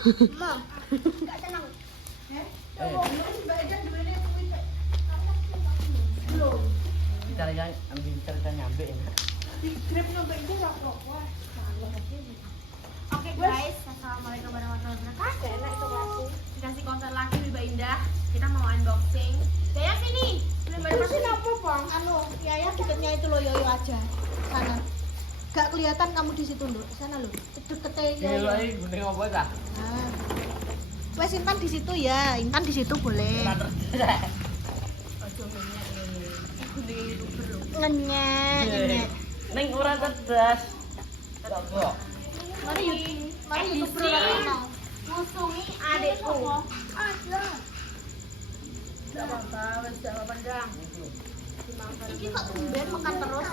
Mah, gak senang. Kita nyampe ya. Oke guys, assalamualaikum warahmatullahi wabarakatuh. Dikasih konser lagi Mbak Indah. Kita mau unboxing. Yaya sini. Terusin apa bang? Anu, Yaya deketnya itu loh yoyo aja. Sana. Gak kelihatan kamu di situ loh. Sana loh. Deketnya yoyo. Gila ini gunting apa dah? Nah. Wes simpan di situ ya. Simpan di situ boleh. Ojo minyak ini. Gunting YouTuber loh. Ngenyek, ngenyek. Neng ora cerdas. Apa? Mari YouTuber orang Musuhi adekku. ada. Gak apa-apa, wes gak apa-apa Dang. Iki kok tumben makan terus.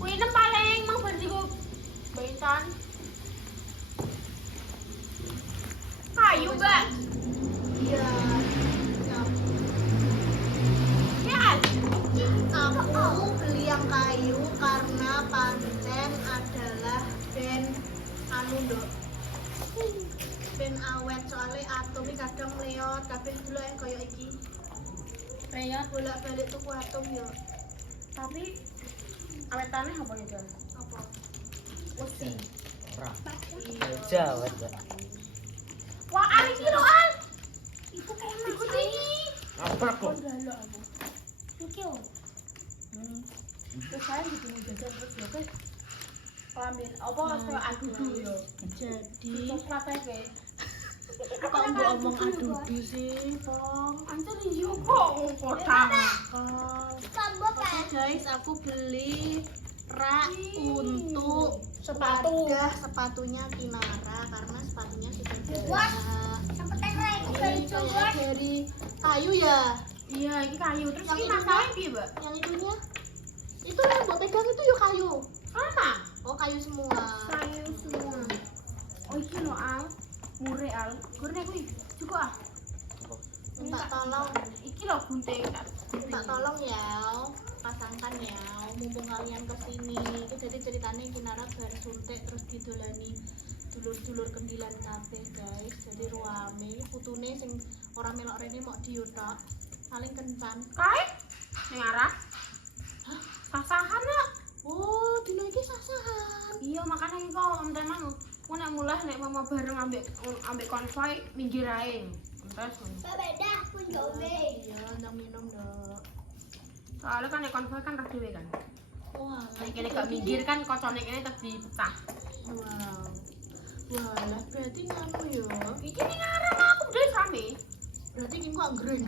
Kuwi nem paling mau berarti ku Baitan. Kayu, Mbak. Iya. Ya. Aku beli yang kayu karena pancen adalah band anu nduk. Band awet soalnya atom iki kadang leot kabeh dulu yang kaya iki. Reyot, Bolak-balik tuku atom yo. tapi awetane apa nih, Dang? Apa? Wesi. Ora. Jawa. Wah, ari iki lho, Al. Iku enak. Ikuti. Apa kok? Iki lho. Terus saya bikin jajan terus yo ke kelamin apa kayak adudu yo. Jadi Coklat ae. kok mbok omong adudu sih, Pong? Anjir yo kok potang. Oke guys, aku beli rak untuk Sepatu. wadah sepatunya Kinara karena sepatunya sudah Wah, banyak. Ini kayak dari kayu ya. Iya, ini kayu. Terus Yang ini itu, masalahnya piye, Mbak? Yang itunya itu yang buat pegang itu ya kayu. Sama. Oh kayu semua. Kayu semua. Oh, iki lho, Al. Mure, Al. Gurne kuwi. Cukup ah. Minta tolong, Iki lho gunting. minta tolong ya, pasangkan ya. Mumpung kalian kesini, itu jadi ceritanya Kinara bar suntik terus didolani dulur-dulur kendilan kabeh guys. Jadi ruame putune sing ora melok rene mok diutak paling kencan. Kae? Ning arah. Sasahan lah. Oh, dino iki sasahan. Iya, makanya iki kok enten mang. Ku nek mulai nek mama bareng ambek konvoy minggir ae. Entas. Beda pun coba. Iya, ndang minum dok. Soalnya kan nek konvoy kan dhewe kan. Wah, Nek kene gak minggir kan kocone kene tetep dipecah. wow. Wah, lah berarti nganu ya. Iki ning arah mah aku udah rame. Berarti iki kok greng.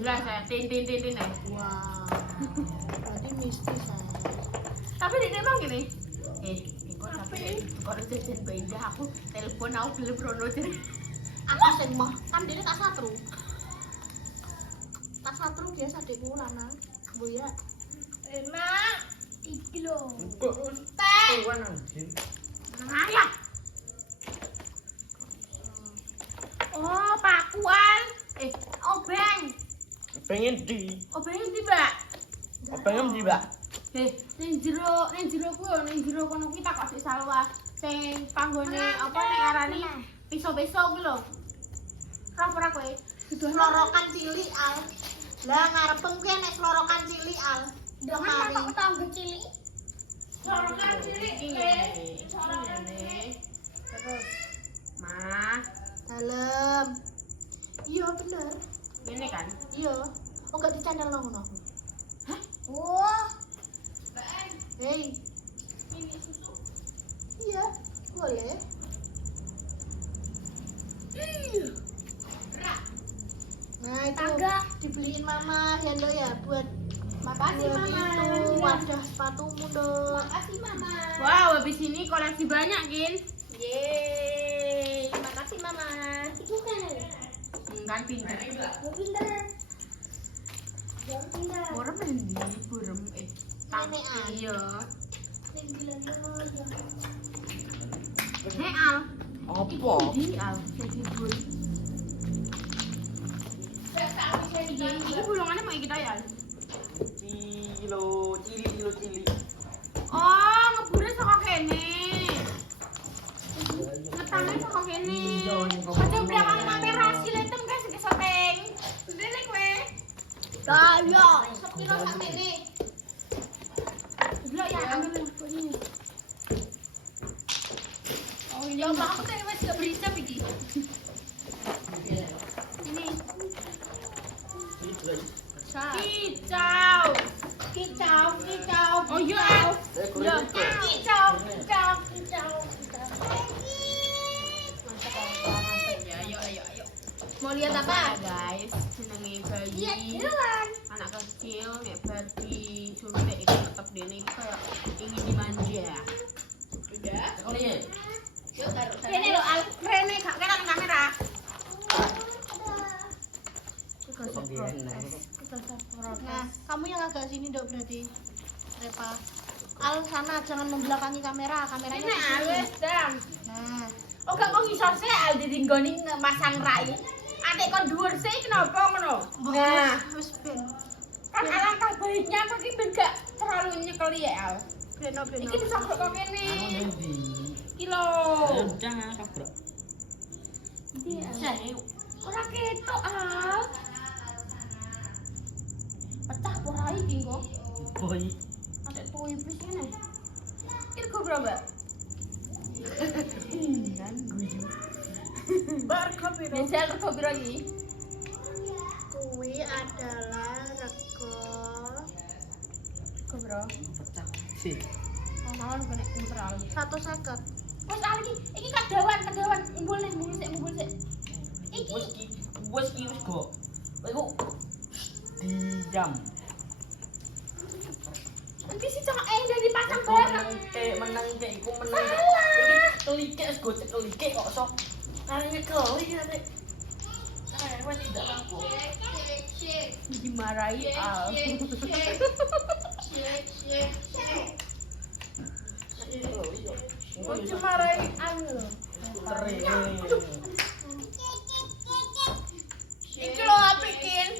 Lah saya tin ae. Wah. Berarti mistis ya. Tapi dia emang gini. Kok tapi kok jajan benda aku telepon aku belum Brono jadi. Aku sing mah kan dene tak satru. Tak satru biasa dekku lanang. Bu ya. Enak. Iki lho. Kok tuan anjing. Ayah. Oh, pakuan. Obeng. Pengen di. Obeng ndi, Mbak? Pengen di, Mbak. Ning jero kono kuwi tak kok sik salwa. Sing panggone apa nek arani pisau-pisau kuwi lho. Ora kowe. Selorokan cilik al. Lah ngarepem kuwi enek selorokan cilik al. Kemari. Tangga cilik. Sorokan cilik. Sorokan cilik. Terus Mas, Dalem. Iya bener. ini kan. Iya. Oh gak dicandal ngono. Hah? Oh. Bang, Hei. ini susu. Iya, boleh. Nah itu dibeliin mama Hendo ya buat Makasih, buat Mama. itu wadah sepatumu dong. Makasih Mama. Wow, habis ini koleksi banyak, Gin. Yeay, makasih Mama. Itu kan Enggak pinter. pinter. Yang pinter. Burem endi? Burem Nenekan. Iya. Tinggilannya Nek Al. Apa? Di Al, jadi bul. Ini bulungannya mau kita ya? Cili. Oh, ngeburnya saka kene. Ngetangnya saka kene. Iya, ini kok. Aja belakang kamera siletem guys iki syuting. Dene kowe. Ayo, sepiro sakmene? Delok ya ambil kok ini. Oh, ini Ya aku teh wis gak berisep iki. ini. Kicau. Kicau. Kicau. Oh iya. Ya. Kicau. Ayo. Mau lihat apa? Guys, jenenge bayi. Jalan. Anak kecil nek Barbie suntik iki tetep dene iki kayak ingin dimanja. Udah. Oh iya. Yuk taruh. Kene lho, Rene gak kena kamera. Nah, kamu yang agak sini dok berarti. Repa. Al sana jangan membelakangi kamera, kameranya Ini di sini. awes dam. Nah, Oh gak kok ngisor sih al ditinggoni masang rai. Adik kon dhuwur sih kenapa ngono? Nah, wis ben. kan alangkah baiknya aku iki ben gak terlalu nyekeli ya al. Beno. Iki bisa kok kene. Anu ndi? Iki lho. Jangan kabrak. Iya. Ora ketok al. Pecah ora iki kok. Boy. Ada tuh iblis kene. Irgo bro, Mbak. Nan guyu. Barco piro? Jajal rego piro iki? Kuwi adalah rego Rego bro. Pecah sih. Mawon kene muter 150. Wes al iki kadawan, ngumpul sik. Iki Wes iki wis kok. Iku diam. iki si cok udah dipasang bareng. Menang ke iku menang. Salah. Kelike wis go kelike kok iso. Arene keli ya nek. Wes tidak mampu. Dimarahi al. Oh dimarahi al lho. Iki lho apikin.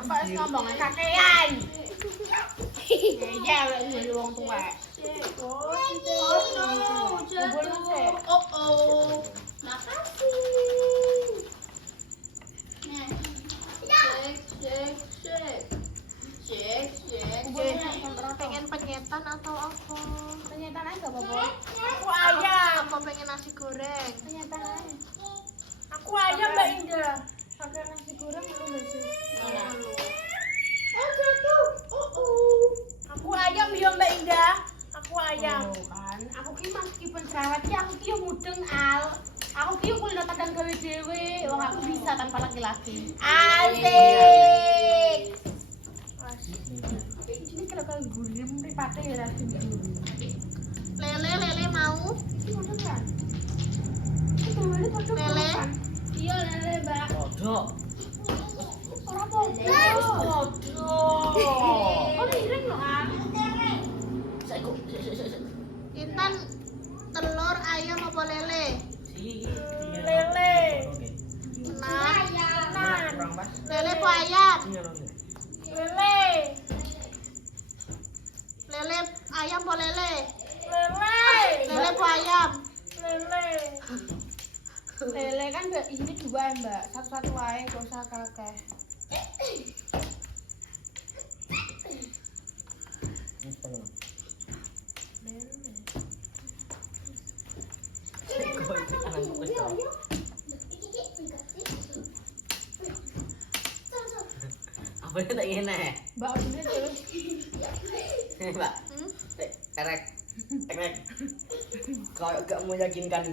Apa wis ngomong kakean. Ya lek ngene wong tuwa. Makasih. Pengen penyetan atau apa? Penyetan aja apa-apa. Aku ayam. Apa pengen nasi goreng? Penyetan aja. Aku ayam Mbak Indah. Pakai nasi goreng lu enggak sih? Oh jatuh. Aku ayam ya Mbak Indah. Aku ayam. Oh, kan. Aku ki meskipun jerawat ya aku ki yo mudeng al. Aku ki kulino kadang gawe dhewe. Wong aku bisa tanpa laki-laki. Asik. Ini kalau kalian gulim mripate ya rasane. Lele mau? Ngono kan. Lele padha. Lele? Iya lele, Mbak. Kodok. Ora apa-apa. Kodok. Oh, ireng lho, Al. Saiko. Intan telur ayam apa lele? Lele. Nah, Kurang pas. lele apa ayam? Lele. Lele ayam apa lele? Lele. Lele apa ayam? Lele. Lele kan Mbak, ini dua Mbak. Satu-satu wae, gak usah kakek. Saiko iki anakku wis tau. Apa ya tak ngene? Mbak orangnya terus. Mbak. Hmm? Erek. Kau gak meyakinkan.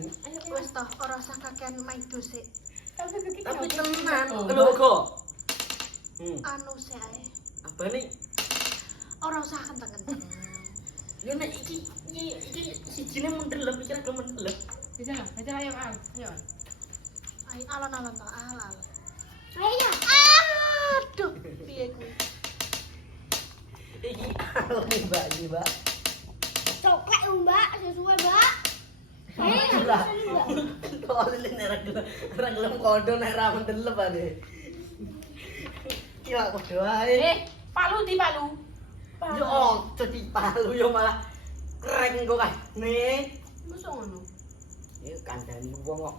Wes toh, ora usah kakean maido sik. Tapi tenan. Lho kok. Anu sik ae. Apa nih? Ora usah kenteng-kenteng. Ya nek iki sijine mundelep pikir aku mundelep. Bisa nggak? Bisa ayo Al. Ayo. Ayo alon-alon toh, alon. Ayo. Aduh, piye kuwi? Iki alon Mbak, iki Mbak. Coklat Mbak, sesuai Mbak. Ayo. Lah. Kok lele nek ora gelem kodo nek ra mundelep ade. Kira kodo ae. Palu di palu. Yo dadi palu yo malah Keren kok kan. Nih. Masa ngono? Ini kandani wong kok.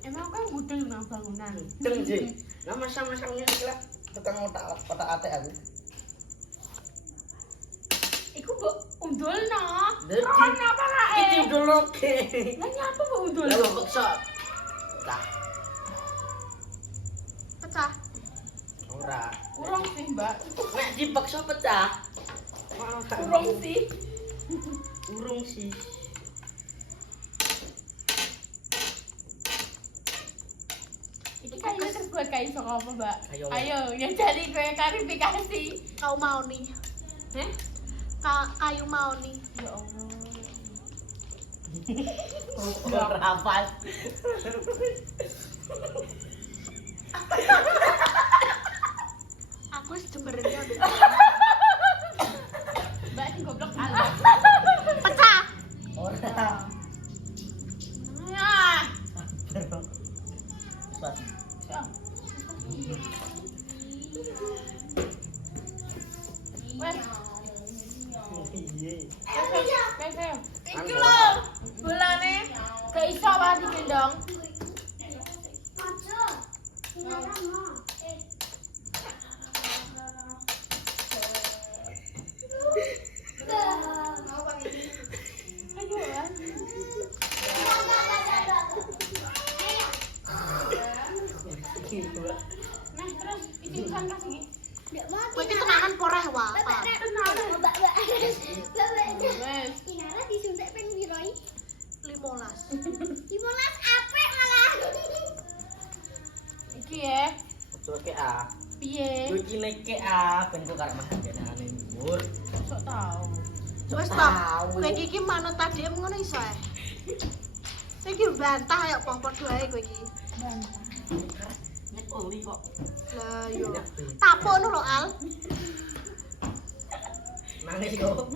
Emang kan budeng nang bangunan. Deng sih. Nah masang-masangnya iki lah tukang otak-atik aku. Iku mbok undulno. Dadi Rono apa rae? iki dulu ke. Lah nyapa mbok undulno? Lah kok sok. Tah, Pecah. ora. Kurang sih, Mbak. Nek dipaksa pecah. Kurang sih. Urung sih. Iki kayaknya terbuat kayak iso apa, Mbak? Kayu apa? Ayo, yang jadi gue klarifikasi. Kau mau nih. Heh? Kayu mau nih. Ya Allah. Berapal. Aku jembernya Mbak ini goblok Allah. pecah. Ora. Ya. Wes, Iya. iki lho. Bolane gak iso apa digendong. Ayo ya. Nah, terus iki kan kasih iki. Kowe iki tenanan poreh wae. Wes. Inara disuntik ping piro iki? 15. 15 apik malah. Iki ya. Ojo ke A. Piye? Iki nek ke A ben kok karek mahaganane mur. Sok tau. Wis ta. Kowe iki manut tadi ngono iso ae. Iki bantah ya padha ae kowe iki. Bantah. Nek oli kok. Lah yo. Tapuk ngono lho Al. Nangis kok.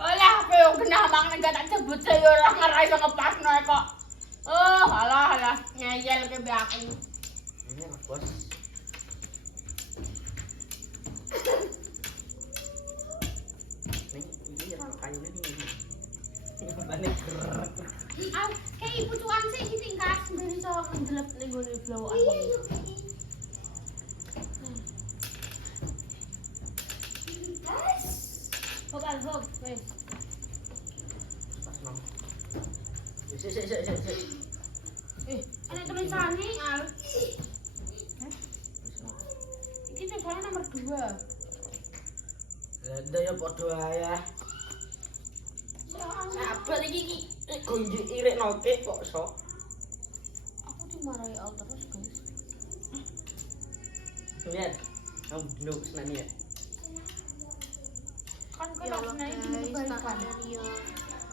Olah, kowe genah mangan gak tak jebut saya ora ngerai iso ngepasno kok. Oh, alah ngeyel ke be aku. Ini Mas Bos. Ning iki ya kayune ning. Bane gerak. Ah, kayak ibu cuan sih iki tingkas sendiri iso ndelep ning gone blowokan. Hop al hop, wes. Pas nom. Sik. Ana tulisane al. Iki tulisannya nomor 2. Lah ya padha ae. Sabar iki gonjek iriknoke kok iso. Aku dimarahi al terus, guys. Lihat. Kamu dulu senani ya. Kan Ya kalau Allah naik guys, di balikan. takane yo.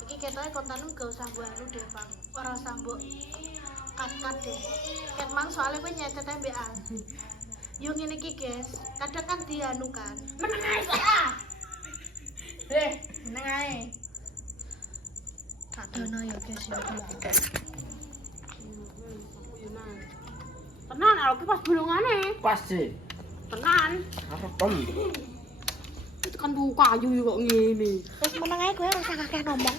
Iki ketoke kontenmu gak usah buanu deh, Bang. Ora usah mbok kat-kat deh. Ket mang soalnya kowe nyetet mbek Al. Yo ngene iki, guys. Kadang kan dianu kan. Meneng ae ah. Meneng ae. Kak Dono ya, guys ya. Tenan, aku pas bulungane. Pas sih. Tenan. Apa pom? Itu kan tuh kayu kok ngene. Wis meneng ae kowe ora usah kakek ngomong.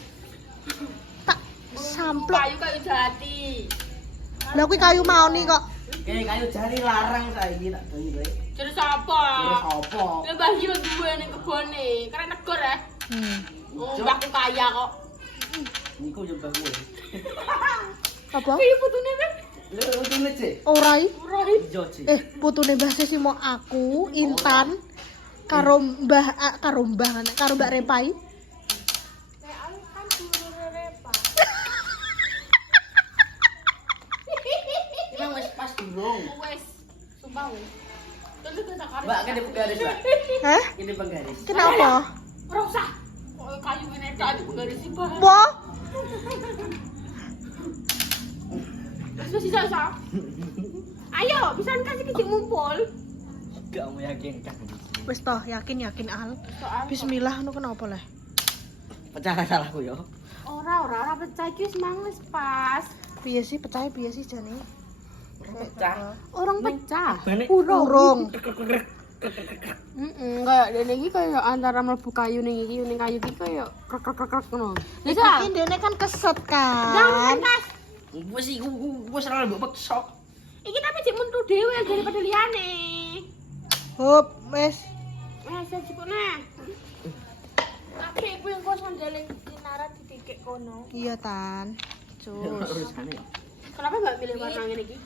Tak samplok. Kayu jati. Lah kuwi kayu mau nih kok. Kayu jari larang saiki tak doyi kowe. Jadi sapa? Terus apa? Ya Mbah Yu duwe ning kebone. Karena negor ya. Oh, mbahku kaya kok. Niku yo mbah kowe. Apa? Iki putune kan? Lho utune sih. Ora i. Ora iki. Iya sih. Putune Mbah Sesi mau aku, Intan, karo Mbak Repai. Nek aku kan dulure Repa. Emang wis pas durung. Wes, sumpah wes. Terus kita kari. Mbak kene penggaris, Mbak. Hah? Ini penggaris. Kenapa? Ora usah. Kok kayu ngene tadi penggaris sih, Mbak. Wo? Wis bisa. Ayo, bisa kasih kecil ngumpul. Gak meyakinkan. Wis toh, yakin Al. Bismillah nu kenapa leh? Pecah salahku yo. Ora pecah iki wis manges pas. Piye sih pecah piye sih jane? Pecah. Orang pecah. Bane Urung. Kayak dene iki kayak antara mlebu kayu ning iki ning kayu iki kayak krek ngono. Iki dene kan keset kan. Wis iku wis ora mbok peksa. Iki tapi jek mentu dhewe daripada liyane. Hop, wis. Saya cipone. Tapi iku yang kok sandale Kinara dititik kono. Iya, Tan. Cus. Urusane. Kenapa mbak milih warna ngene iki?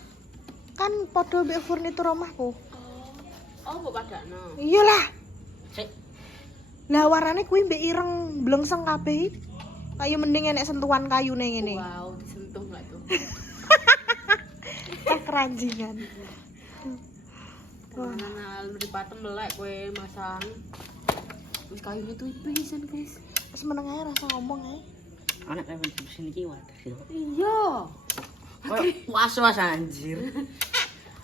Kan padha mbek furnitur omahku. Oh, mbok padakno. Iyalah. Sik. Lah warnane kuwi mbek ireng blengseng kabeh. Kayu mending enek sentuhan kayune ngene. Wow, disentuh lah tuh. Keranjingan. Nah, mripate melek kowe masang. Wis kayune tuh pisan, guys. Wis meneng ae rasa ngomong ae. Anak kayak di sini ki wadah sih. Iya. Was-was anjir.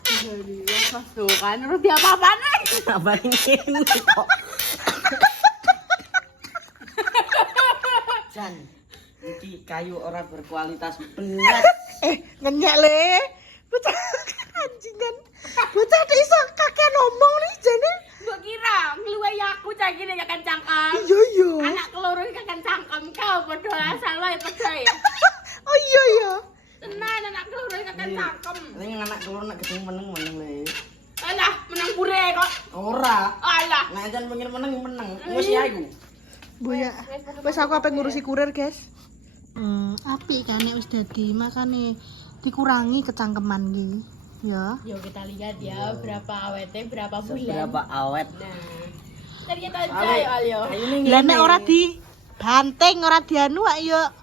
Jadi, was tuh kan udah di apa-apaan nih. Apa ini kok? Jan, iki kayu ora berkualitas belas. Ngenyak le. Bocah anjingan. Bocah iso kakek ngomong nih jane. Mbok kira ngluwehi aku cah gini kakan cangkem. Iya iya. Anak keloro iki kakan cangkem kau padha asal wae padha ya. Oh iya iya. Tenan anak keloro iki kakan cangkem. Ini anak keluar nak ketemu meneng le. Alah, menang pure kok. Ora. Alah. Nah jan pengen meneng. Wis ya iku. Boya. Wis aku ape ngurusi kurir, guys. Apik kan nek wis dadi makane dikurangi kecangkeman ki. Ya. Yuk kita lihat ya berapa awetnya berapa bulan. Seberapa awet. Nah. Ternyata aja ya Alio. Lah nek ora di banting ora dianu kok ya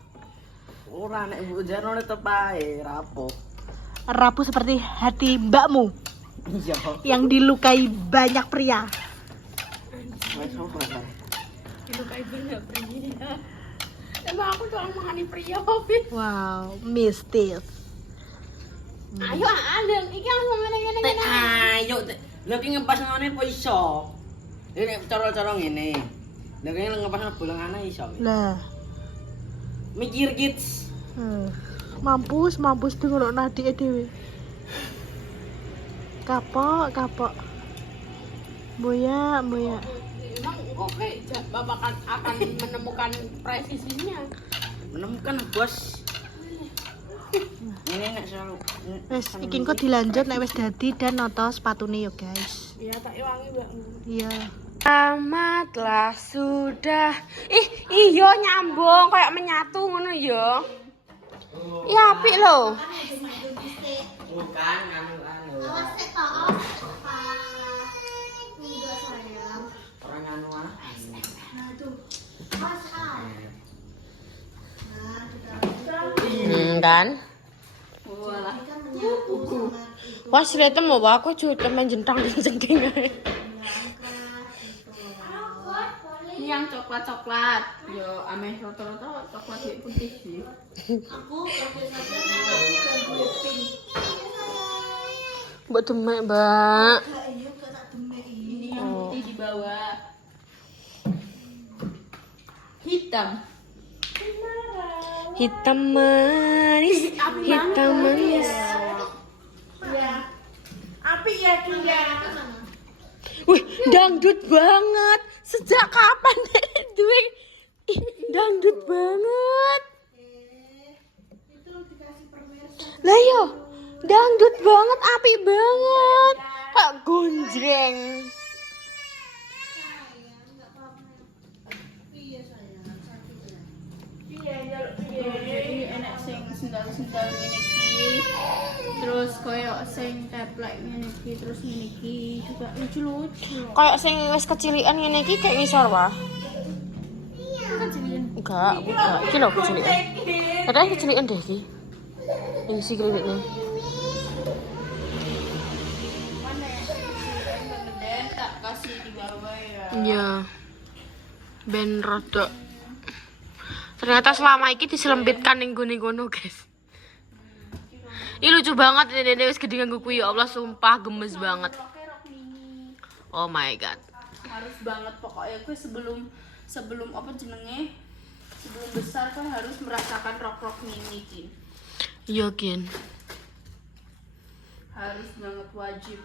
Ora nek mbok jano tetep ae rapuh. rapuh seperti hati mbakmu Iya. yang dilukai banyak pria. Wes opo ta? Itu kayak bener pria. Emang aku tuh mangani pria Fit. Wow, mistis. Ayo Alien, iki langsung ngene-ngene Tek ngene. ayo tek. Lha ki ngepas ngene apa iso? Ini cara-cara ngene. Lha ki ngepas bolongane iso. Lah, Mikir kids. mampus di ngono nadike dhewe. Kapok. Boya. Emang kok kayak bapak akan menemukan presisinya. Menemukan bos. Ini nek selalu. Wes iki kok dilanjut nek wis dadi dan noto sepatune yo, guys. Iya, tak wangi, Mbak. Iya. Tamatlah sudah. Iya nyambung kayak menyatu ngono ya. Iya apik lho. Bukan anu. Orang anu ah. Kan? Wah, sirete mau aku cuy temen jentang jengking ae. Ini yang coklat. Yo ame rata-rata coklat putih sih. Mbak demek, Mbak. Ini yang putih di bawah. Hitam manis. Apik ya dia. Wih, dangdut banget. Sejak kapan deh duwe dangdut banget? Lah yo, dangdut banget, apik banget. Kak gonjreng. Jadi enak sing sendal-sendal ngene iki. Terus koyo sing teplek ngene iki, terus ngene iki juga lucu-lucu. Kayak sing wis kecilian ngene iki kayak ngisor wae. Enggak. Iki lho kecilian. Padahal kecilian deh iki. Ini sih kreditnya. Tak kasih di bawah ya. Iya. Ben rodok. Ternyata selama ini diselempitkan ning gone ngono, guys. Ini lucu banget ini wis gede nganggo kuwi ya Allah, sumpah gemes banget. Oh my god. Harus banget pokoknya gue sebelum apa jenenge? Sebelum besar kan harus merasakan rok-rok mini kin. Iya, Kin. Harus banget wajib.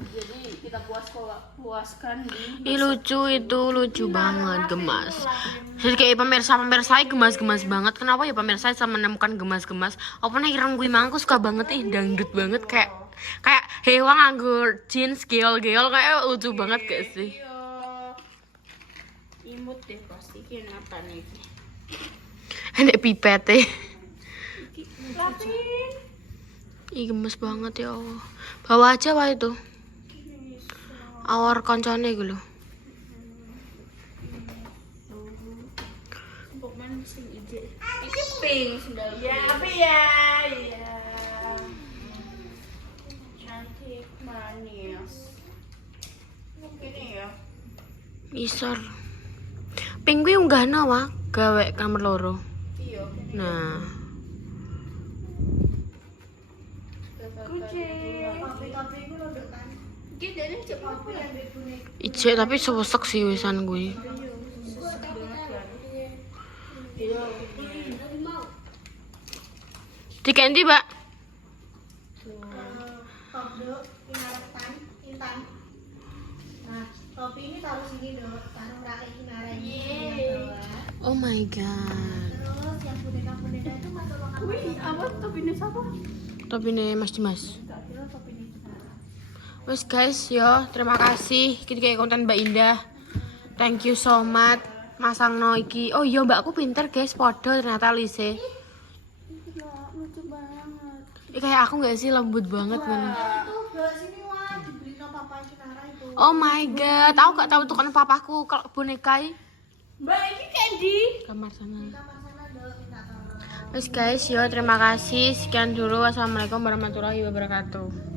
Jadi kita puaskan di Ih lucu itu, lucu banget, gemas. Jadi kayak pemirsa gemas-gemas banget. Kenapa ya pemirsa saya menemukan gemas-gemas? Apa nih ireng gue mangku suka banget dangdut banget kayak hewan nganggur jeans geol-geol kayak lucu banget gak sih? imut deh pasti kenapa nih. Enek pipete. Lapin. Ih gemes banget ya Allah. Bawa aja wae itu. Awar koncone iku lho. Pokoknya sing ije. Iki pink sendal. Ya, tapi ya, iya. Cantik manis. Mungkin ya. Isor. Ping kuwi unggahno wae gawe kamar loro. Iya. Nah, Tapi itu lho kan. Iki dene cek apa ya? ijek tapi sewesek sih wisan kuwi. Dikendi, Mbak. Top kinaratan intan. Nah, topi ini taruh sini dok, taruh rakyat kinara ini yang bawah. Oh my god. Terus yang boneka-boneka itu masuk ruangan. Wih, apa topine siapa? Tapi nih Mas Dimas. Enggak kira topi ini kinara. Wes guys, yo terima kasih kita kayak konten Mbak Indah. Thank you so much. Masang no iki. Oh iya mbakku pinter guys, podo ternyata lise. Iya, lucu banget. Kayak aku nggak sih lembut banget mana. Itu bawa sini wah, dibeli no papa kinara itu. Oh my god, tahu gak tahu tuh kan papaku kalau boneka Mbak, ini Candy. kamar sana. Kamar sana dok, minta tolong. Wes guys, yo terima kasih. Sekian dulu. Wassalamualaikum warahmatullahi wabarakatuh.